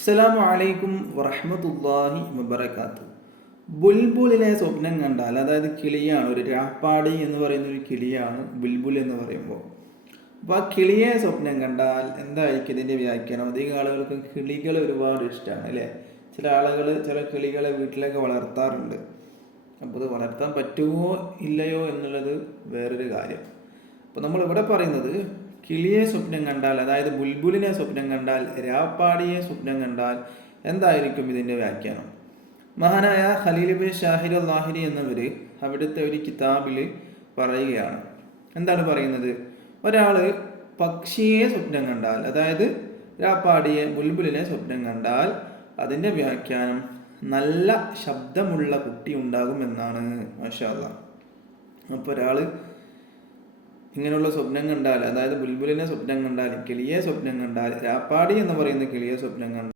അസ്സലാമു അലൈക്കും വറഹ്മത്തുള്ളാഹി വബറകാതുഹു. ബുൽബുലിനെ സ്വപ്നം കണ്ടാൽ, അതായത് കിളിയാണ്, ഒരു രാപ്പാടി എന്ന് പറയുന്ന ഒരു കിളിയാണ് ബുൽബുൽ എന്ന് പറയുമ്പോൾ. അപ്പോൾ ആ കിളിയെ സ്വപ്നം കണ്ടാൽ എന്തായിരിക്കും ഇതിൻ്റെ വ്യാഖ്യാനം? അധികം ആളുകൾക്ക് കിളികൾ ഒരുപാട് ഇഷ്ടമാണ് അല്ലേ? ചില ആളുകൾ ചില കിളികളെ വീട്ടിലൊക്കെ വളർത്താറുണ്ട്. അപ്പോൾ ഇത് വളർത്താൻ പറ്റുമോ ഇല്ലയോ എന്നുള്ളത് വേറൊരു കാര്യം. അപ്പോൾ നമ്മൾ ഇവിടെ പറയുന്നത് കിളിയെ സ്വപ്നം കണ്ടാൽ, അതായത് ബുൽബുലിനെ സ്വപ്നം കണ്ടാൽ, രാപ്പാടിയെ സ്വപ്നം കണ്ടാൽ എന്തായിരിക്കും ഇതിൻ്റെ വ്യാഖ്യാനം? മഹാനായ ഖലീൽ ഇബ്നു ഷാഹിർ അൽ-ലാഹിരി എന്നവർ അവിടുത്തെ ഒരു കിതാബിൽ പറയുകയാണ്. എന്താണ് പറയുന്നത്? ഒരാൾ പക്ഷിയെ സ്വപ്നം കണ്ടാൽ, അതായത് രാപ്പാടിയെ ബുൽബുലിനെ സ്വപ്നം കണ്ടാൽ അതിൻ്റെ വ്യാഖ്യാനം നല്ല ശബ്ദമുള്ള കുട്ടി ഉണ്ടാകുമെന്നാണ്. മാഷാ അല്ലാഹ്. അപ്പോൾ ഒരാൾ ഇങ്ങനെയുള്ള സ്വപ്നം കണ്ടാൽ, അതായത് ബുൽബുലിനെ സ്വപ്നം കണ്ടാൽ, കിളിയെ സ്വപ്നം കണ്ടാൽ, രാപ്പാടി എന്ന് പറയുന്ന കിളിയെ സ്വപ്നം കണ്ടാൽ